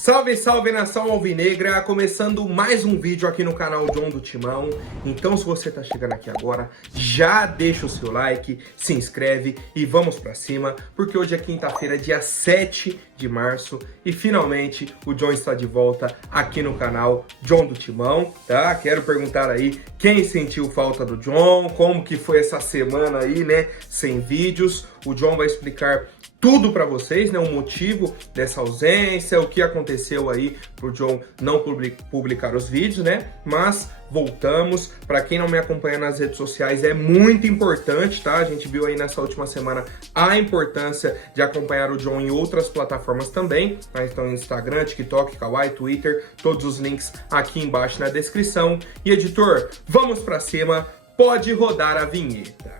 Salve, salve nação alvinegra, começando mais um vídeo aqui no canal John do Timão. Então se você tá chegando aqui agora, já deixa o seu like, se inscreve e vamos pra cima, porque hoje é quinta-feira, dia 7 de março e finalmente o John está de volta aqui no canal John do Timão, tá? Quero perguntar aí quem sentiu falta do John, como que foi essa semana aí, né, sem vídeos. O John vai explicar tudo para vocês, né, o motivo dessa ausência, o que aconteceu aí pro John não publicar os vídeos, né, mas voltamos. Para quem não me acompanha nas redes sociais, é muito importante, tá? A gente viu aí nessa última semana a importância de acompanhar o John em outras plataformas também, tá? Então Instagram, TikTok, Kawaii, Twitter, todos os links aqui embaixo na descrição. E editor, vamos para cima, pode rodar a vinheta.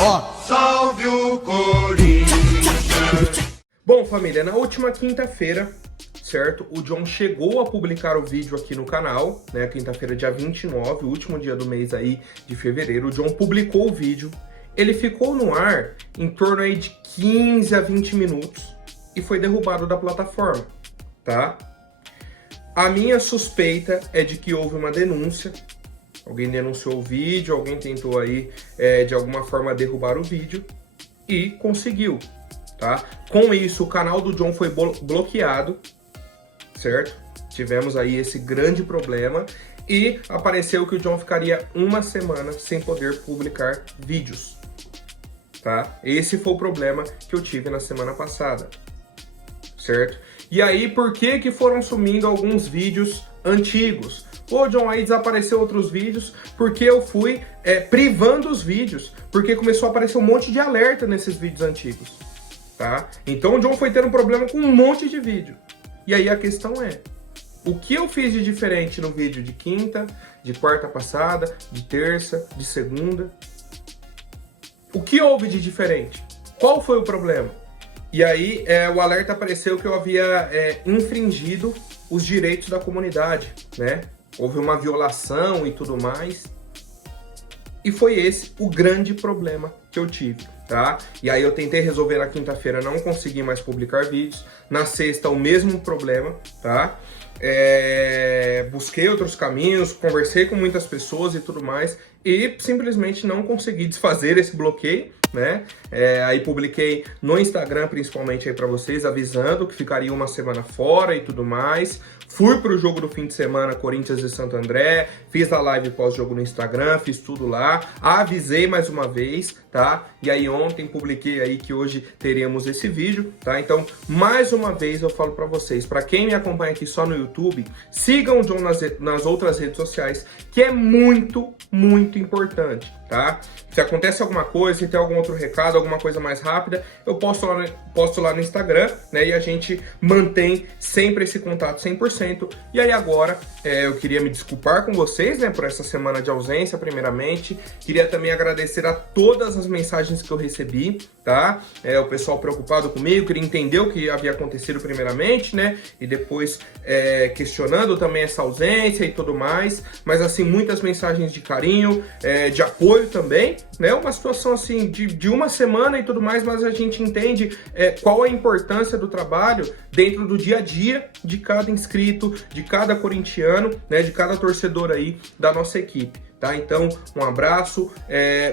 Ó, salve o Corinthians! Bom, família, na última quinta-feira, certo? O John chegou a publicar o vídeo aqui no canal, né? Quinta-feira, dia 29, o último dia do mês aí de fevereiro. O John publicou o vídeo. Ele ficou no ar em torno aí de 15 a 20 minutos e foi derrubado da plataforma, tá? A minha suspeita é de que houve uma denúncia. Alguém denunciou o vídeo, alguém tentou aí, de alguma forma, derrubar o vídeo e conseguiu, tá? Com isso, o canal do John foi bloqueado, certo? Tivemos aí esse grande problema e apareceu que o John ficaria uma semana sem poder publicar vídeos, tá? Esse foi o problema que eu tive na semana passada, certo? E aí, por que que foram sumindo alguns vídeos antigos? Pô, John, aí desapareceu outros vídeos porque eu fui privando os vídeos, porque começou a aparecer um monte de alerta nesses vídeos antigos, tá? Então o John foi tendo um problema com um monte de vídeo. E aí a questão é, o que eu fiz de diferente no vídeo de quinta, de quarta passada, de terça, de segunda? O que houve de diferente? Qual foi o problema? E aí o alerta apareceu que eu havia infringido os direitos da comunidade, né? Houve uma violação e tudo mais. E foi esse o grande problema que eu tive, tá? E aí eu tentei resolver na quinta-feira, não consegui mais publicar vídeos. Na sexta, o mesmo problema, tá? Busquei outros caminhos, conversei com muitas pessoas e tudo mais. E simplesmente não consegui desfazer esse bloqueio, né? Aí publiquei no Instagram, principalmente aí para vocês, avisando que ficaria uma semana fora e tudo mais. Fui pro jogo do fim de semana, Corinthians e Santo André, fiz a live pós-jogo no Instagram, fiz tudo lá, avisei mais uma vez, tá? E aí ontem publiquei aí que hoje teríamos esse vídeo, tá? Então, mais uma vez eu falo pra vocês, pra quem me acompanha aqui só no YouTube, sigam o John nas outras redes sociais, que é muito, muito importante, tá? Se acontece alguma coisa, se tem algum outro recado, alguma coisa mais rápida, eu posto lá no Instagram, né? E a gente mantém sempre esse contato 100%. E aí agora, eu queria me desculpar com vocês, né? Por essa semana de ausência, primeiramente. Queria também agradecer a todas as mensagens que eu recebi, tá? O pessoal preocupado comigo, queria entender o que havia acontecido primeiramente, né? E depois questionando também essa ausência e tudo mais. Mas assim, muitas mensagens de carinho, de apoio também, né? Uma situação assim de uma semana e tudo mais, mas a gente entende qual a importância do trabalho dentro do dia a dia de cada inscrito, de cada corintiano, né? De cada torcedor aí da nossa equipe. Tá? Então, um abraço,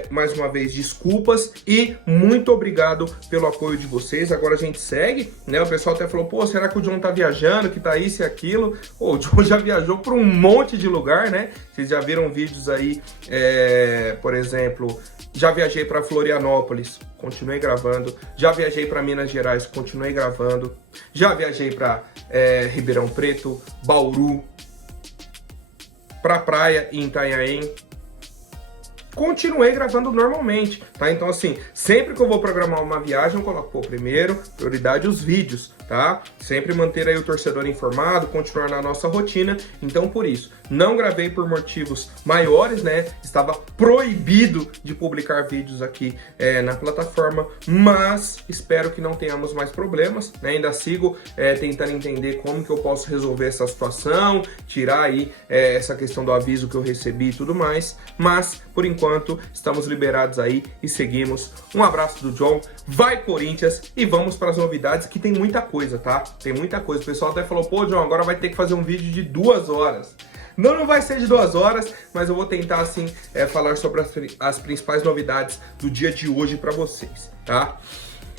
mais uma vez, desculpas e muito obrigado pelo apoio de vocês. Agora a gente segue, né? O pessoal até falou, pô, será que o John tá viajando, que tá isso e aquilo? Pô, o John já viajou para um monte de lugar, né? Vocês já viram vídeos aí, por exemplo, já viajei para Florianópolis, continuei gravando. Já viajei para Minas Gerais, continuei gravando. Já viajei para Ribeirão Preto, Bauru, pra praia em Itanhaém. Continuei gravando normalmente, tá? Então assim, sempre que eu vou programar uma viagem, eu coloco, pô, primeiro, prioridade os vídeos, tá? Sempre manter aí o torcedor informado, continuar na nossa rotina. Então por isso, não gravei por motivos maiores, né? Estava proibido de publicar vídeos aqui na plataforma, mas espero que não tenhamos mais problemas, né? Ainda sigo tentando entender como que eu posso resolver essa situação, tirar aí essa questão do aviso que eu recebi e tudo mais, mas por enquanto estamos liberados aí e seguimos. Um abraço do John, vai Corinthians e vamos para as novidades que tem muita coisa, tá? Tem muita coisa. O pessoal até falou, pô, John, agora vai ter que fazer um vídeo de 2 horas. Não vai ser de 2 horas, mas eu vou tentar, assim, falar sobre as principais novidades do dia de hoje para vocês, tá?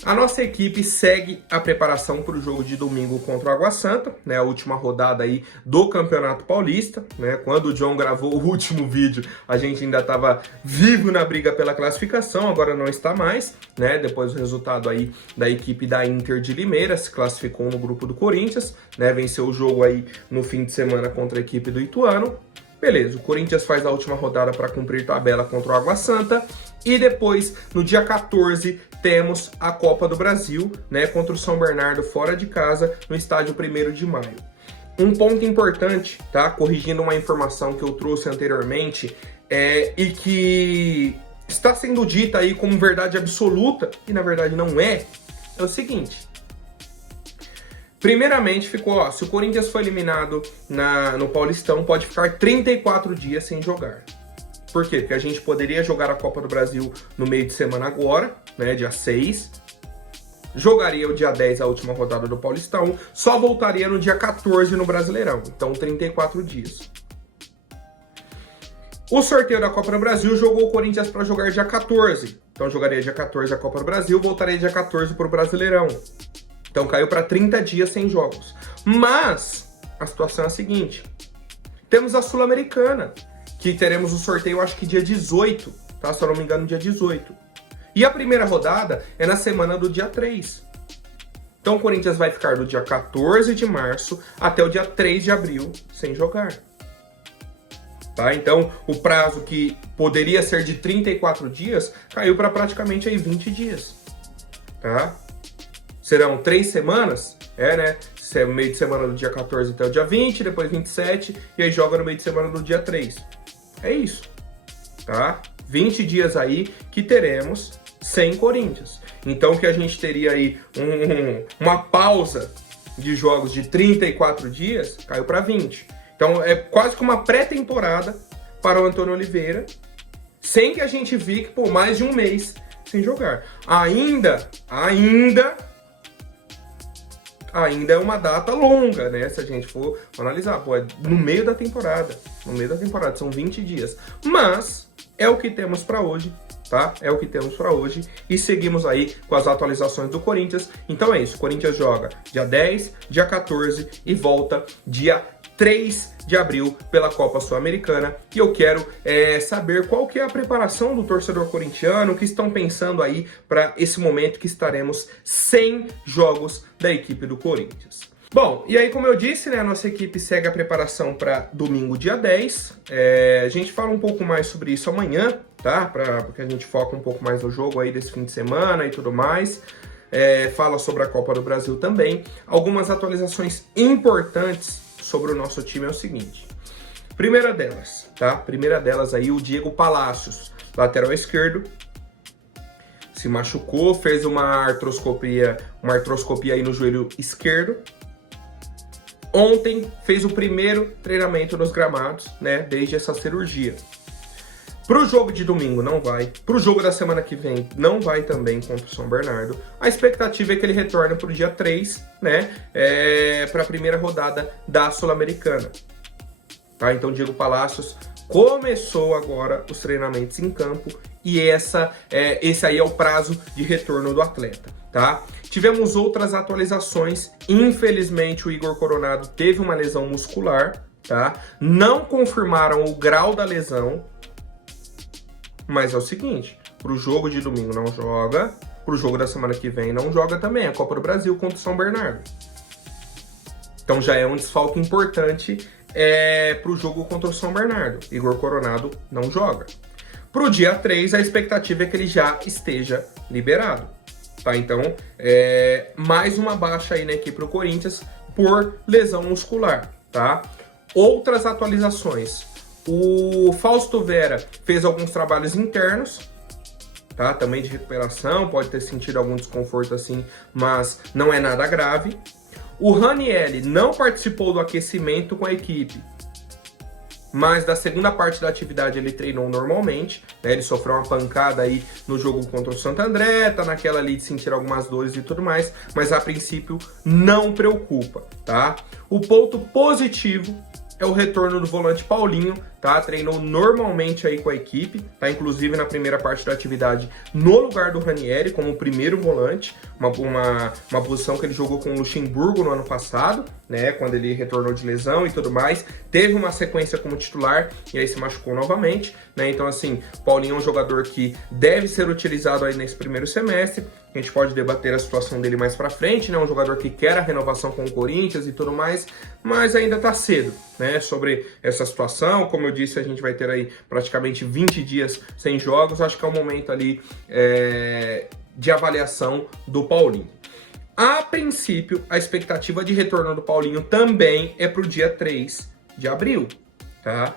A nossa equipe segue a preparação para o jogo de domingo contra o Água Santa, né? A última rodada aí do Campeonato Paulista, né? Quando o John gravou o último vídeo, a gente ainda estava vivo na briga pela classificação, agora não está mais, né? Depois do resultado aí da equipe da Inter de Limeira, se classificou no grupo do Corinthians, né? Venceu o jogo aí no fim de semana contra a equipe do Ituano. Beleza, o Corinthians faz a última rodada para cumprir tabela contra o Água Santa. E depois, no dia 14, temos a Copa do Brasil, né, contra o São Bernardo fora de casa, no estádio 1º de maio. Um ponto importante, tá? Corrigindo uma informação que eu trouxe anteriormente, e que está sendo dita aí como verdade absoluta, e na verdade não é o seguinte. Primeiramente, ficou, ó, se o Corinthians for eliminado no Paulistão, pode ficar 34 dias sem jogar. Por quê? Porque a gente poderia jogar a Copa do Brasil no meio de semana agora, né, dia 6. Jogaria o dia 10 a última rodada do Paulistão, só voltaria no dia 14 no Brasileirão. Então, 34 dias. O sorteio da Copa do Brasil jogou o Corinthians para jogar dia 14. Então, jogaria dia 14 a Copa do Brasil, voltaria dia 14 para o Brasileirão. Então, caiu para 30 dias sem jogos. Mas, a situação é a seguinte. Temos a Sul-Americana, que teremos o sorteio, acho que dia 18, tá? Se eu não me engano, dia 18. E a primeira rodada é na semana do dia 3. Então o Corinthians vai ficar do dia 14 de março até o dia 3 de abril sem jogar. Tá? Então o prazo que poderia ser de 34 dias caiu para praticamente aí 20 dias. Tá? Serão 3 semanas, né? No meio de semana do dia 14 até o dia 20, depois 27, e aí joga no meio de semana do dia 3. É isso, tá? 20 dias aí que teremos sem Corinthians. Então que a gente teria aí uma pausa de jogos de 34 dias, caiu para 20. Então é quase que uma pré-temporada para o Antônio Oliveira, sem que a gente fique por mais de um mês sem jogar. Ainda é uma data longa, né? Se a gente for analisar, pô, é no meio da temporada. No meio da temporada, são 20 dias. Mas é o que temos para hoje, tá? É o que temos para hoje. E seguimos aí com as atualizações do Corinthians. Então é isso, o Corinthians joga dia 10, dia 14 e volta dia 3 de abril pela Copa Sul-Americana. E eu quero saber qual que é a preparação do torcedor corintiano, o que estão pensando aí para esse momento que estaremos sem jogos da equipe do Corinthians. Bom, e aí como eu disse, né, a nossa equipe segue a preparação para domingo, dia 10. A gente fala um pouco mais sobre isso amanhã, tá? Porque a gente foca um pouco mais no jogo aí desse fim de semana e tudo mais. Fala sobre a Copa do Brasil também. Algumas atualizações importantes sobre o nosso time é o seguinte. Primeira delas, tá? Primeira delas aí, o Diego Palacios, lateral esquerdo, se machucou, fez uma artroscopia aí no joelho esquerdo. Ontem fez o primeiro treinamento nos gramados, né, desde essa cirurgia. Pro jogo de domingo não vai, pro jogo da semana que vem não vai também contra o São Bernardo. A expectativa é que ele retorne pro dia 3, né, para a primeira rodada da Sul-Americana. Tá? Então Diego Palacios começou agora os treinamentos em campo e esse aí é o prazo de retorno do atleta, tá? Tivemos outras atualizações, infelizmente o Igor Coronado teve uma lesão muscular, tá? Não confirmaram o grau da lesão, mas é o seguinte, pro jogo de domingo não joga, pro jogo da semana que vem não joga também, a Copa do Brasil contra o São Bernardo. Então já é um desfalque importante pro jogo contra o São Bernardo. Igor Coronado não joga. Pro dia 3, a expectativa é que ele já esteja liberado. Tá? Então, mais uma baixa aí na equipe do Corinthians por lesão muscular. Tá? Outras atualizações. O Fausto Vera fez alguns trabalhos internos, tá? Também de recuperação, pode ter sentido algum desconforto assim, mas não é nada grave. O Ranieri não participou do aquecimento com a equipe, mas da segunda parte da atividade ele treinou normalmente, né? Ele sofreu uma pancada aí no jogo contra o Santo André, tá naquela ali de sentir algumas dores e tudo mais, mas a princípio não preocupa, tá? O ponto positivo é o retorno do volante Paulinho, tá? Treinou normalmente aí com a equipe, tá? Inclusive na primeira parte da atividade no lugar do Ranieri como primeiro volante, uma posição que ele jogou com o Luxemburgo no ano passado, né? Quando ele retornou de lesão e tudo mais. Teve uma sequência como titular e aí se machucou novamente, né? Então assim, Paulinho é um jogador que deve ser utilizado aí nesse primeiro semestre. A gente pode debater a situação dele mais pra frente, né? Um jogador que quer a renovação com o Corinthians e tudo mais, mas ainda tá cedo, né? Sobre essa situação, como eu disse, a gente vai ter aí praticamente 20 dias sem jogos, acho que é o momento ali de avaliação do Paulinho. A princípio, a expectativa de retorno do Paulinho também é pro dia 3 de abril, tá?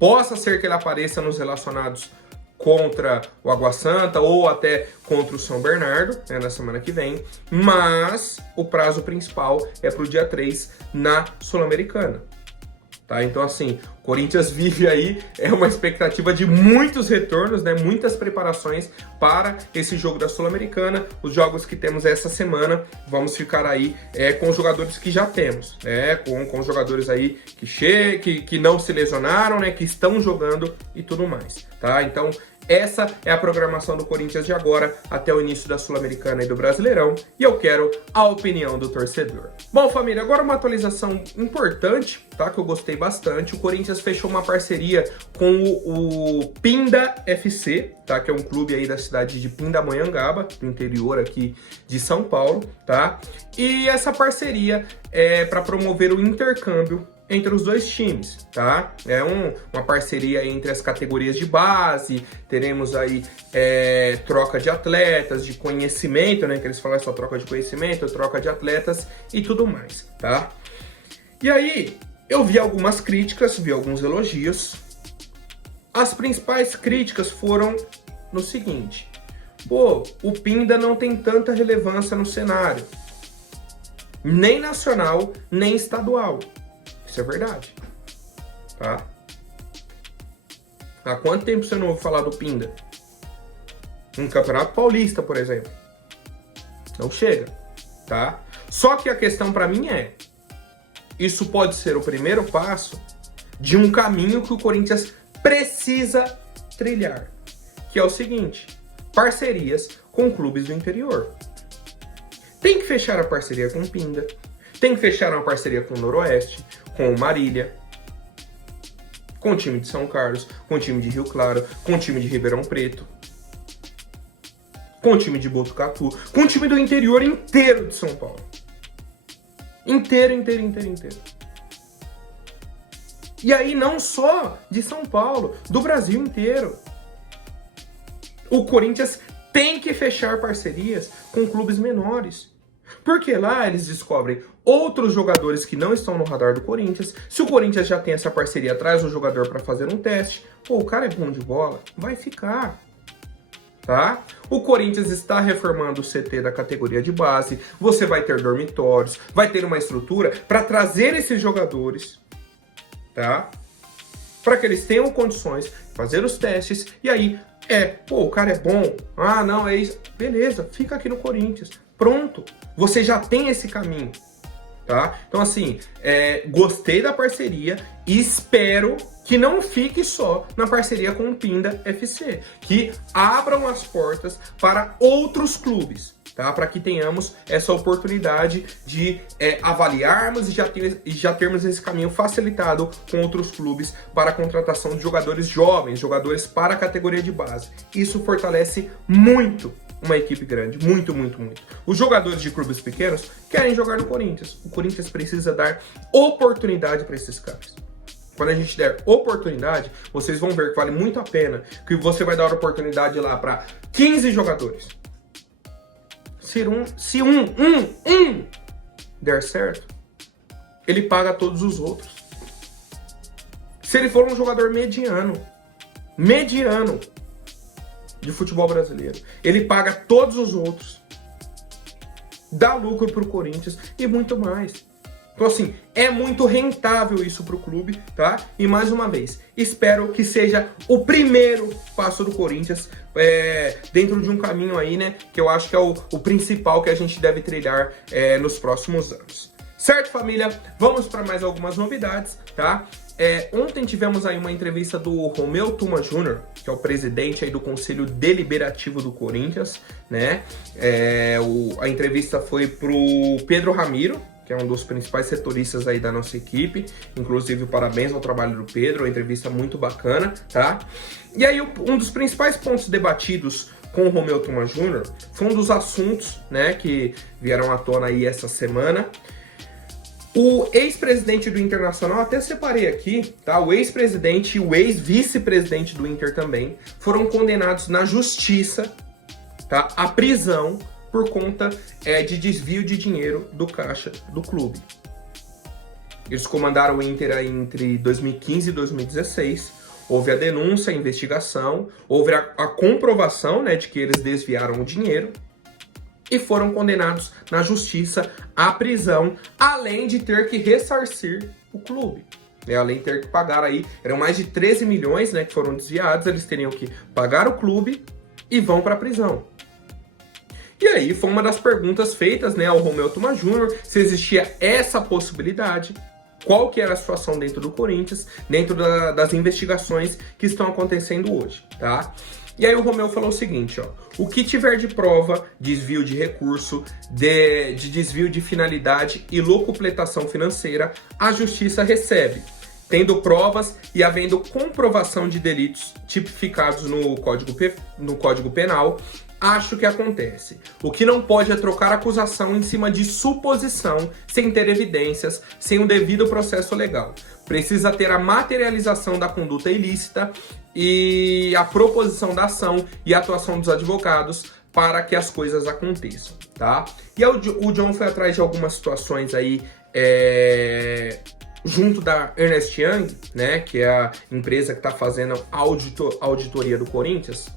Possa ser que ele apareça nos relacionados contra o Água Santa ou até contra o São Bernardo, né, na semana que vem, mas o prazo principal é para o dia 3 na Sul-Americana. Tá? Então, assim, o Corinthians vive aí, é uma expectativa de muitos retornos, né? Muitas preparações para esse jogo da Sul-Americana. Os jogos que temos essa semana, vamos ficar aí com os jogadores que já temos, né? Com os jogadores aí que não se lesionaram, né? Que estão jogando e tudo mais, tá? Então, essa é a programação do Corinthians de agora até o início da Sul-Americana e do Brasileirão, e eu quero a opinião do torcedor. Bom, família, agora uma atualização importante, tá? Que eu gostei bastante. O Corinthians fechou uma parceria com o Pinda FC, tá? Que é um clube aí da cidade de Pindamonhangaba, do interior aqui de São Paulo, tá? E essa parceria é para promover o intercâmbio entre os dois times, tá? É uma parceria entre as categorias de base, teremos aí troca de atletas, de conhecimento, né? Que eles falam só troca de conhecimento, troca de atletas e tudo mais, tá? E aí, eu vi algumas críticas, vi alguns elogios. As principais críticas foram no seguinte: pô, o Pinda não tem tanta relevância no cenário, nem nacional, nem estadual. Isso é verdade, tá? Há quanto tempo você não ouve falar do Pinda? Um Campeonato Paulista, por exemplo. Não chega, tá? Só que a questão pra mim isso pode ser o primeiro passo de um caminho que o Corinthians precisa trilhar, que é o seguinte: parcerias com clubes do interior. Tem que fechar a parceria com o Pinda, tem que fechar uma parceria com o Noroeste, com o Marília, com o time de São Carlos, com o time de Rio Claro, com o time de Ribeirão Preto, com o time de Botucatu, com o time do interior inteiro de São Paulo. Inteiro. E aí não só de São Paulo, do Brasil inteiro. O Corinthians tem que fechar parcerias com clubes menores, porque lá eles descobrem outros jogadores que não estão no radar do Corinthians. Se o Corinthians já tem essa parceria, traz um jogador para fazer um teste. Pô, o cara é bom de bola, vai ficar, tá? O Corinthians está reformando o CT da categoria de base. Você vai ter dormitórios, vai ter uma estrutura para trazer esses jogadores, tá? Para que eles tenham condições de fazer os testes. E aí, pô, o cara é bom. Ah, não, é isso. Beleza, fica aqui no Corinthians. Pronto, você já tem esse caminho, tá? Então, assim, gostei da parceria e espero que não fique só na parceria com o Pinda FC, que abram as portas para outros clubes, tá? Para que tenhamos essa oportunidade de avaliarmos e já termos esse caminho facilitado com outros clubes para a contratação de jogadores jovens, jogadores para a categoria de base. Isso fortalece muito uma equipe grande, muito. Os jogadores de clubes pequenos querem jogar no Corinthians. O Corinthians precisa dar oportunidade para esses caras. Quando a gente der oportunidade, vocês vão ver que vale muito a pena, que você vai dar oportunidade lá para 15 jogadores. Se um der certo, ele paga todos os outros. Se ele for um jogador mediano de futebol brasileiro, ele paga todos os outros, dá lucro para o Corinthians e muito mais. Então, assim, é muito rentável isso para o clube, tá? E mais uma vez, espero que seja o primeiro passo do Corinthians dentro de um caminho aí, né? Que eu acho que é o principal que a gente deve trilhar nos próximos anos. Certo, família? Vamos para mais algumas novidades, tá? Ontem tivemos aí uma entrevista do Romeu Tuma Jr., que é o presidente aí do Conselho Deliberativo do Corinthians, né? A entrevista foi pro Pedro Ramiro, que é um dos principais setoristas aí da nossa equipe. Inclusive, parabéns ao trabalho do Pedro, uma entrevista muito bacana, tá? E aí, um dos principais pontos debatidos com o Romeu Tuma Jr. foi um dos assuntos, né, que vieram à tona aí essa semana. O ex-presidente do Internacional, até separei aqui, tá? O ex-presidente e o ex-vice-presidente do Inter também foram condenados na justiça, tá? À prisão por conta de desvio de dinheiro do caixa do clube. Eles comandaram o Inter aí entre 2015 e 2016. Houve a denúncia, a investigação, houve a comprovação, né, de que eles desviaram o dinheiro e foram condenados na justiça à prisão, além de ter que ressarcir o clube. Além de ter que pagar aí, eram mais de 13 milhões, né, que foram desviados, eles teriam que pagar o clube e vão para a prisão. E aí foi uma das perguntas feitas, né, ao Romeu Tuma Jr., se existia essa possibilidade, qual que era a situação dentro do Corinthians, dentro das investigações que estão acontecendo hoje, tá? E aí o Romeu falou o seguinte, ó: o que tiver de prova, desvio de recurso, de desvio de finalidade e locupletação financeira, a justiça recebe, tendo provas e havendo comprovação de delitos tipificados no Código Penal. Acho que acontece. O que não pode é trocar acusação em cima de suposição, sem ter evidências, sem o devido processo legal. Precisa ter a materialização da conduta ilícita e a proposição da ação e a atuação dos advogados para que as coisas aconteçam, tá? E aí o John foi atrás de algumas situações aí, junto da Ernst Young, né, que é a empresa que está fazendo a auditoria do Corinthians.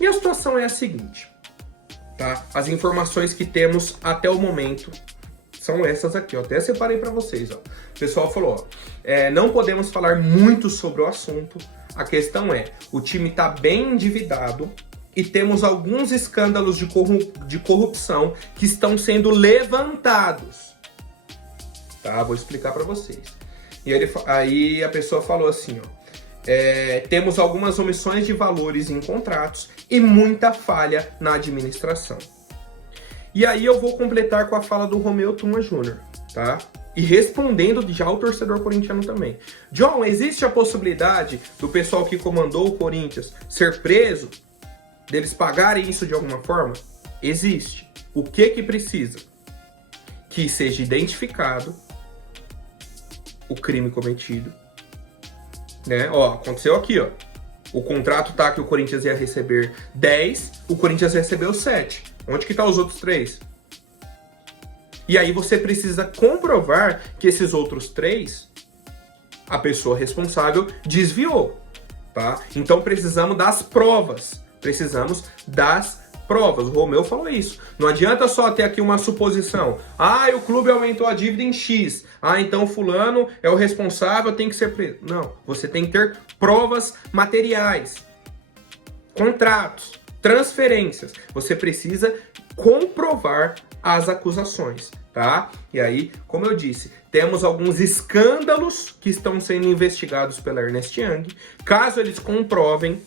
E a situação é a seguinte, tá? As informações que temos até o momento são essas aqui, ó. Até separei para vocês, ó. O pessoal falou, ó, não podemos falar muito sobre o assunto. A questão o time tá bem endividado e temos alguns escândalos de corrupção que estão sendo levantados. Tá? Vou explicar para vocês. E aí a pessoa falou assim, ó: temos algumas omissões de valores em contratos e muita falha na administração. E aí eu vou completar com a fala do Romeu Tuma Jr., tá? E respondendo já ao torcedor corintiano também. John, existe a possibilidade do pessoal que comandou o Corinthians ser preso, deles pagarem isso de alguma forma? Existe. O que precisa? Que seja identificado o crime cometido, né? Ó, aconteceu aqui, ó. O contrato tá que o Corinthians ia receber 10, o Corinthians recebeu 7. Onde que tá os outros 3? E aí você precisa comprovar que esses outros 3, a pessoa responsável desviou, tá? Então precisamos das provas. O Romeu falou isso. Não adianta só ter aqui uma suposição. O clube aumentou a dívida em X. Então fulano é o responsável, tem que ser preso. Não, você tem que ter provas materiais, contratos, transferências. Você precisa comprovar as acusações, tá? E aí, como eu disse, temos alguns escândalos que estão sendo investigados pela Ernst Young. Caso eles comprovem,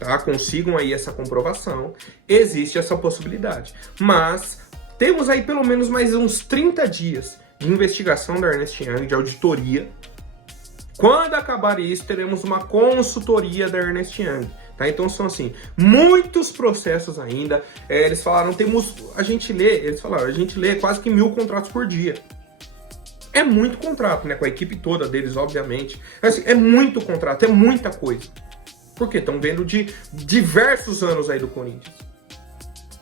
tá, consigam aí essa comprovação, existe essa possibilidade. Mas temos aí pelo menos mais uns 30 dias de investigação da Ernst Young, de auditoria. Quando acabar isso, teremos uma consultoria da Ernst Young. Tá? Então são assim, muitos processos ainda. Eles falaram, a gente lê quase que 1000 contratos por dia. É muito contrato, né? Com a equipe toda deles, obviamente. Assim, é muito contrato, é muita coisa. Porque estão vendo de diversos anos aí do Corinthians.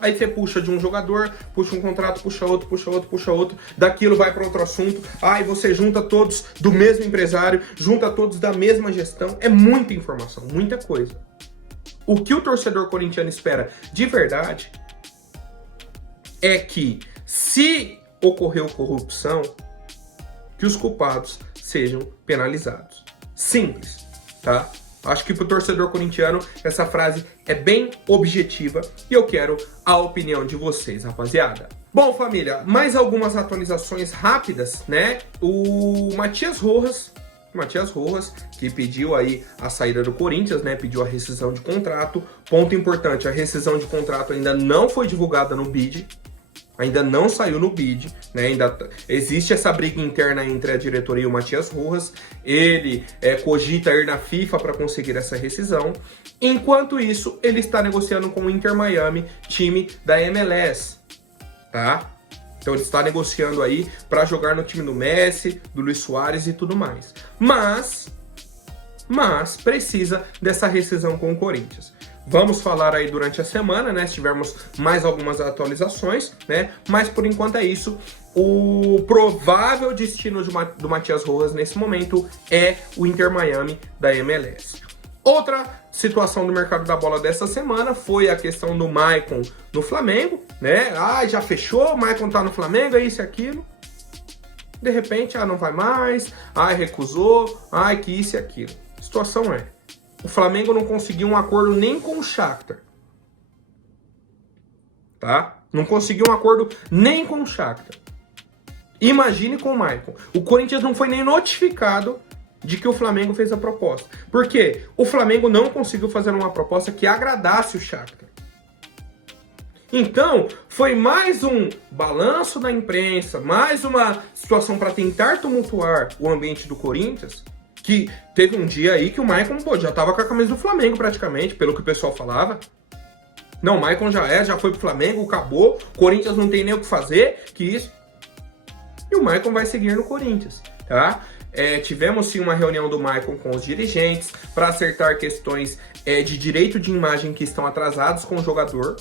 Aí você puxa de um jogador, puxa um contrato, puxa outro, daquilo vai para outro assunto, aí você junta todos do mesmo empresário, junta todos da mesma gestão, é muita informação, muita coisa. O que o torcedor corintiano espera de verdade é que, se ocorreu corrupção, que os culpados sejam penalizados. Simples, tá? Acho que para o torcedor corintiano essa frase é bem objetiva e eu quero a opinião de vocês, rapaziada. Bom, família, mais algumas atualizações rápidas, né? O Matias Rojas, que pediu aí a saída do Corinthians, né? Pediu a rescisão de contrato. Ponto importante, a rescisão de contrato ainda não foi divulgada no BID. Ainda não saiu no BID, né? Ainda existe essa briga interna entre a diretoria e o Matias Rojas. Ele cogita ir na FIFA para conseguir essa rescisão. Enquanto isso, ele está negociando com o Inter Miami, time da MLS, tá? Então ele está negociando aí para jogar no time do Messi, do Luis Suárez e tudo mais. Mas precisa dessa rescisão com o Corinthians. Vamos falar aí durante a semana, né? Se tivermos mais algumas atualizações, né? Mas por enquanto é isso. O provável destino do Matias Rojas nesse momento é o Inter Miami da MLS. Outra situação do mercado da bola dessa semana foi a questão do Maicon no Flamengo, né? Já fechou, o Maicon tá no Flamengo, é isso e aquilo. De repente, não vai mais, recusou, que isso e aquilo. A situação é: o Flamengo não conseguiu um acordo nem com o Shakhtar, tá? Não conseguiu um acordo nem com o Shakhtar. Imagine com o Maicon. O Corinthians não foi nem notificado de que o Flamengo fez a proposta. Por quê? O Flamengo não conseguiu fazer uma proposta que agradasse o Shakhtar. Então, foi mais um balanço da imprensa, mais uma situação para tentar tumultuar o ambiente do Corinthians, que teve um dia aí que o Maicon, já tava com a camisa do Flamengo praticamente, pelo que o pessoal falava. Não, o Maicon já foi pro Flamengo, acabou, o Corinthians não tem nem o que fazer, que isso. E o Maicon vai seguir no Corinthians, tá? Tivemos sim uma reunião do Maicon com os dirigentes para acertar questões de direito de imagem que estão atrasados com o jogador,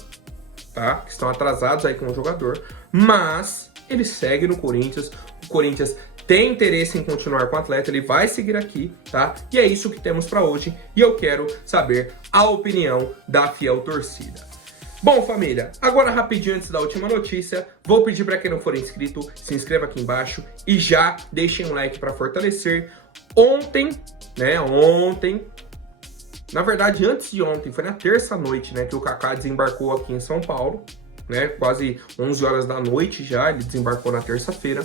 tá? Que estão atrasados aí com o jogador, mas ele segue no Corinthians, o Corinthians tem interesse em continuar com o atleta, ele vai seguir aqui, tá? E é isso que temos para hoje e eu quero saber a opinião da fiel torcida. Bom, família, agora rapidinho antes da última notícia, vou pedir para quem não for inscrito, se inscreva aqui embaixo e já deixem um like para fortalecer. Ontem, na verdade antes de ontem, foi na terça-noite, né, que o Kaká desembarcou aqui em São Paulo, né, quase 11 horas da noite já, ele desembarcou na terça-feira.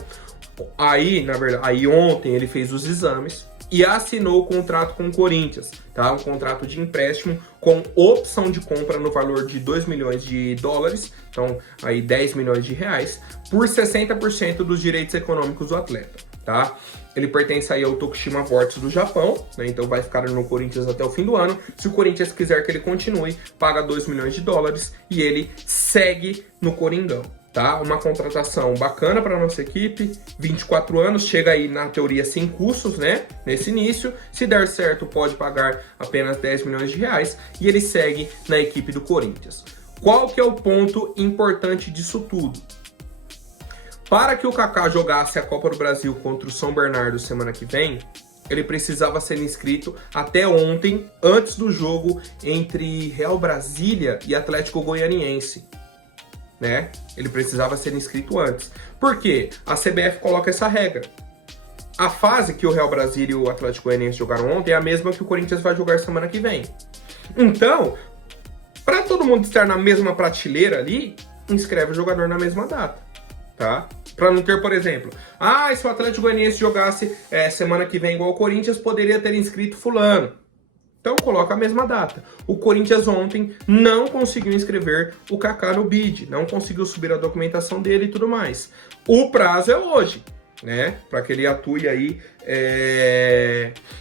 Aí ontem ele fez os exames e assinou o contrato com o Corinthians, tá? Um contrato de empréstimo com opção de compra no valor de 2 milhões de dólares, então aí 10 milhões de reais, por 60% dos direitos econômicos do atleta, tá? Ele pertence aí ao Tokushima Vortex do Japão, né? Então vai ficar no Corinthians até o fim do ano. Se o Corinthians quiser que ele continue, paga 2 milhões de dólares e ele segue no Coringão. Tá? Uma contratação bacana para nossa equipe, 24 anos, chega aí na teoria sem custos, né? Nesse início, se der certo pode pagar apenas 10 milhões de reais e ele segue na equipe do Corinthians. Qual que é o ponto importante disso tudo? Para que o Kaká jogasse a Copa do Brasil contra o São Bernardo semana que vem, ele precisava ser inscrito até ontem, antes do jogo entre Real Brasília e Atlético Goianiense. Né? Ele precisava ser inscrito antes. Por quê? A CBF coloca essa regra. A fase que o Real Brasília e o Atlético Goianiense jogaram ontem é a mesma que o Corinthians vai jogar semana que vem. Então, para todo mundo estar na mesma prateleira ali, inscreve o jogador na mesma data, tá? Para não ter, por exemplo, se o Atlético Goianiense jogasse semana que vem igual o Corinthians, poderia ter inscrito fulano. Então coloca a mesma data. O Corinthians ontem não conseguiu inscrever o Kaká no BID, não conseguiu subir a documentação dele e tudo mais. O prazo é hoje, né? Para que ele atue aí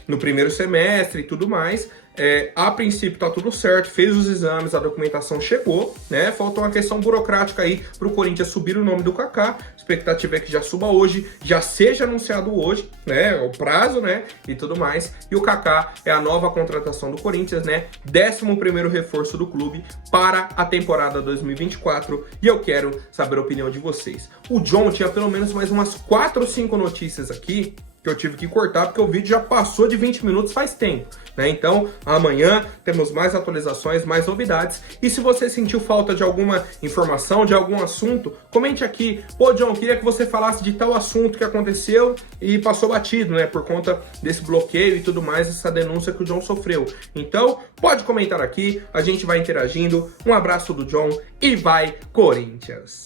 no primeiro semestre e tudo mais. A princípio tá tudo certo, fez os exames, a documentação chegou, né? Falta uma questão burocrática aí pro Corinthians subir o nome do Kaká. A expectativa é que já suba hoje, já seja anunciado hoje, né? O prazo, né? E tudo mais. E o Kaká é a nova contratação do Corinthians, né? 11º reforço do clube para a temporada 2024. E eu quero saber a opinião de vocês. O John tinha pelo menos mais umas 4 ou 5 notícias aqui que que eu tive que cortar, porque o vídeo já passou de 20 minutos faz tempo, né? Então, amanhã temos mais atualizações, mais novidades. E se você sentiu falta de alguma informação, de algum assunto, comente aqui. Pô, John, queria que você falasse de tal assunto que aconteceu e passou batido, né? Por conta desse bloqueio e tudo mais, essa denúncia que o John sofreu. Então, pode comentar aqui, a gente vai interagindo. Um abraço do John e vai, Corinthians!